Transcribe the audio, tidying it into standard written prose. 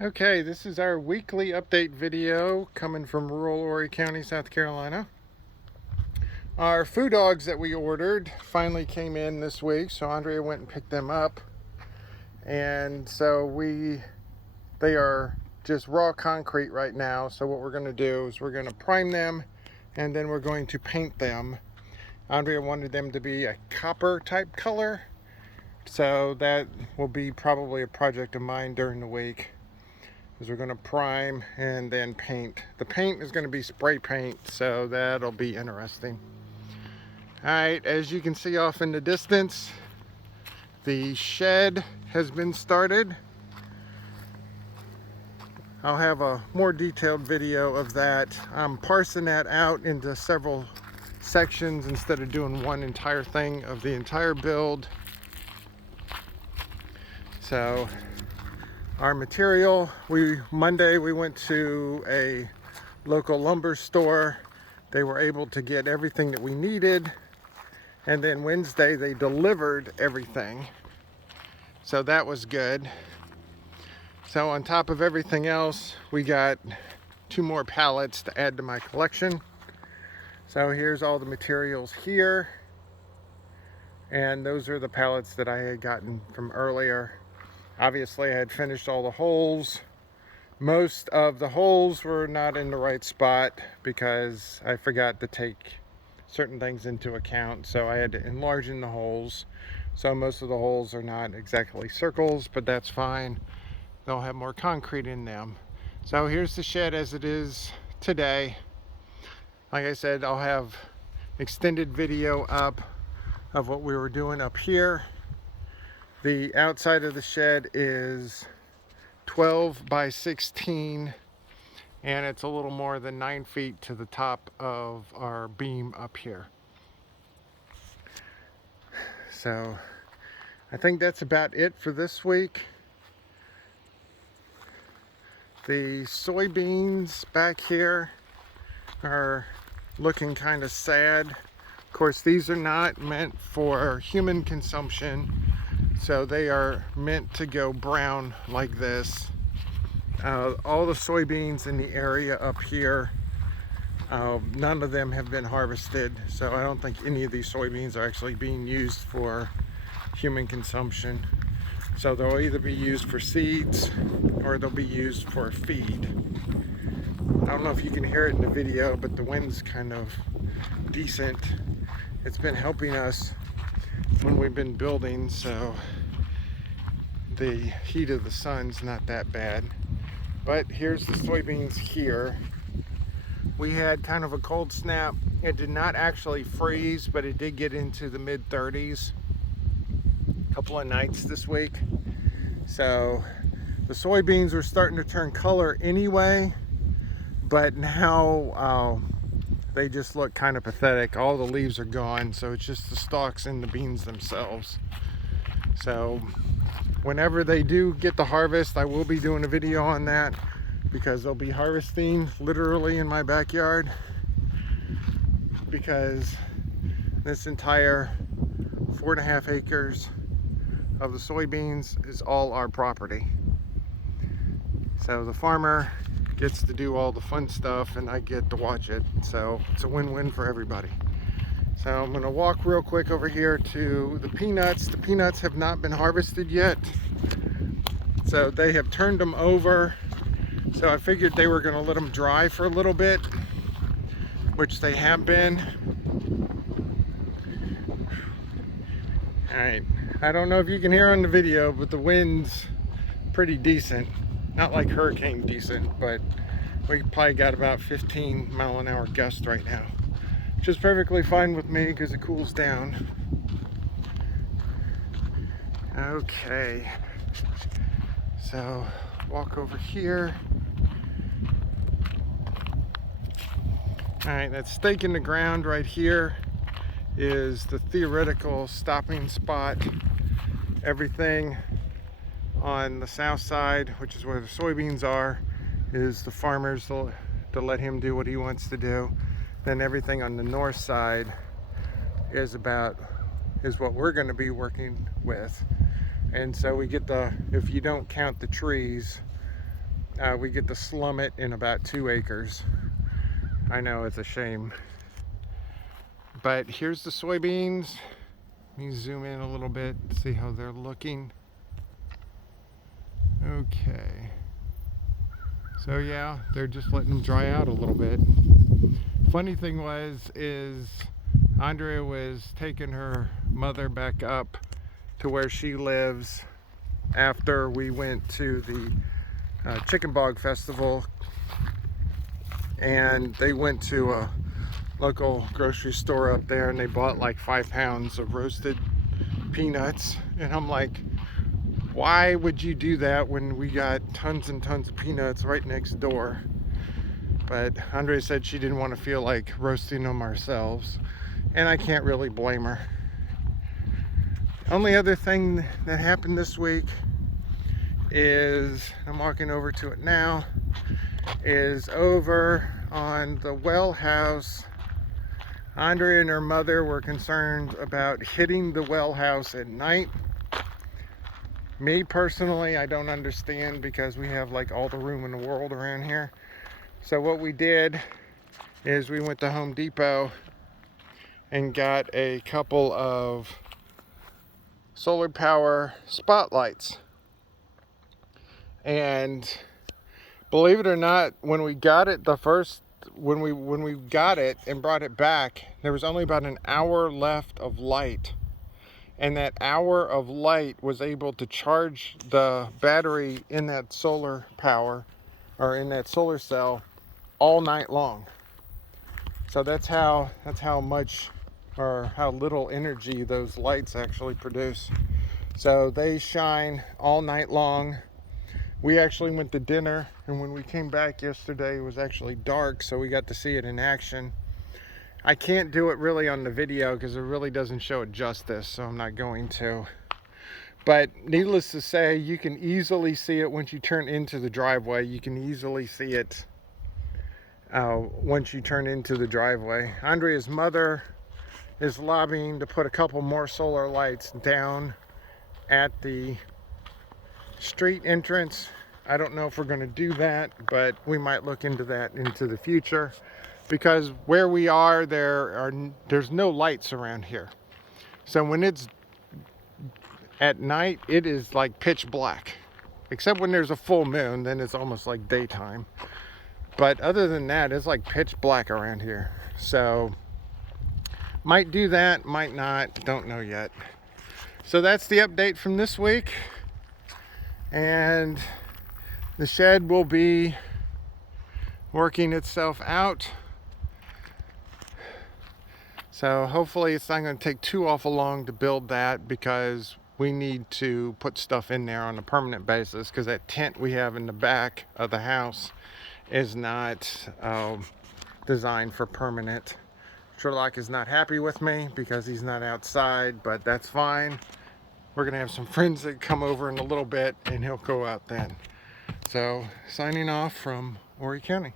Okay, this is our weekly update video coming from rural Horry County, South Carolina. Our food dogs that we ordered finally came in this week, so Andrea went and picked them up. And so they are just raw concrete right now. So what we're going to do is we're going to prime them and then we're going to paint them. Andrea wanted them to be a copper type color, so that will be probably a project of mine during the week. Is we're going to prime and then paint. The paint is going to be spray paint, so that'll be interesting. Alright, as you can see off in the distance, the shed has been started. I'll have a more detailed video of that. I'm parsing that out into several sections instead of doing one entire thing of the entire build. So our material, Monday we went to a local lumber store. They were able to get everything that we needed, and then Wednesday they delivered everything, so that was good. So on top of everything else, we got 2 more pallets to add to my collection. So here's all the materials here, and those are the pallets that I had gotten from earlier. Obviously I had finished all the holes. Most of the holes were not in the right spot because I forgot to take certain things into account, so I had to enlarge in the holes. So most of the holes are not exactly circles, but that's fine. They'll have more concrete in them. So here's the shed as it is today. Like I said, I'll have extended video up of what we were doing up here. The outside of the shed is 12 by 16, and it's a little more than 9 feet to the top of our beam up here. So I think that's about it for this week. The soybeans back here are looking kind of sad. Of course, these are not meant for human consumption, so they are meant to go brown like this. All the soybeans in the area up here, none of them have been harvested, so I don't think any of these soybeans are actually being used for human consumption. So they'll either be used for seeds or they'll be used for feed. I don't know if you can hear it in the video, but the wind's kind of decent. It's been helping us when we've been building, so the heat of the sun's not that bad. But here's the soybeans here. We had kind of a cold snap. It did not actually freeze, but it did get into the mid-30s a couple of nights this week. So the soybeans were starting to turn color anyway, but now they just look kind of pathetic. All the leaves are gone, so it's just the stalks and the beans themselves. So whenever they do get the harvest, I will be doing a video on that, because they'll be harvesting literally in my backyard, because this entire 4.5 acres of the soybeans is all our property. So the farmer gets to do all the fun stuff and I get to watch it, so it's a win-win for everybody. So I'm going to walk real quick over here to the peanuts. The peanuts have not been harvested yet, so they have turned them over. So I figured they were going to let them dry for a little bit, which they have been. Alright, I don't know if you can hear on the video, but the wind's pretty decent. Not like hurricane decent, but we probably got about 15-mile-an-hour gust right now, which is perfectly fine with me because it cools down. Okay, so walk over here. Alright, that stake in the ground right here is the theoretical stopping spot. Everything on the south side, which is where the soybeans are, is the farmers to let him do what he wants to do. Then everything on the north side is what we're going to be working with. And so we get if you don't count the trees, we get to slum it in about 2 acres. I know, it's a shame. But here's the soybeans. Let me zoom in a little bit, see how they're looking. Okay. So yeah, they're just letting them dry out a little bit. Funny thing is Andrea was taking her mother back up to where she lives after we went to the Chicken Bog Festival, and they went to a local grocery store up there and they bought like 5 pounds of roasted peanuts, and I'm like, why would you do that when we got tons and tons of peanuts right next door? But Andrea said she didn't want to feel like roasting them ourselves, and I can't really blame her. Only other thing that happened this week is, I'm walking over to it now, is over on the well house. Andrea and her mother were concerned about hitting the well house at night. Me personally, I don't understand, because we have like all the room in the world around here. So what we did is we went to Home Depot and got a couple of solar power spotlights. And believe it or not, when we got it when we got it and brought it back, there was only about an hour left of light. And that hour of light was able to charge the battery in that solar power, or in that solar cell, all night long. So that's how much or how little energy those lights actually produce. So they shine all night long. We actually went to dinner, and when we came back yesterday, it was actually dark, so we got to see it in action. I can't do it really on the video because it really doesn't show it justice, so I'm not going to. But needless to say, you can easily see it once you turn into the driveway. You can easily see it once you turn into the driveway. Andrea's mother is lobbying to put a couple more solar lights down at the street entrance. I don't know if we're going to do that, but we might look into that into the future, because where we are, there's no lights around here. So when it's at night, it is like pitch black, except when there's a full moon, then it's almost like daytime. But other than that, it's like pitch black around here. So might do that, might not, don't know yet. So that's the update from this week, and the shed will be working itself out. So hopefully it's not going to take too awful long to build that, because we need to put stuff in there on a permanent basis, because that tent we have in the back of the house is not designed for permanent. Sherlock is not happy with me because he's not outside, but that's fine. We're gonna have some friends that come over in a little bit, and he'll go out then. So signing off from Horry County.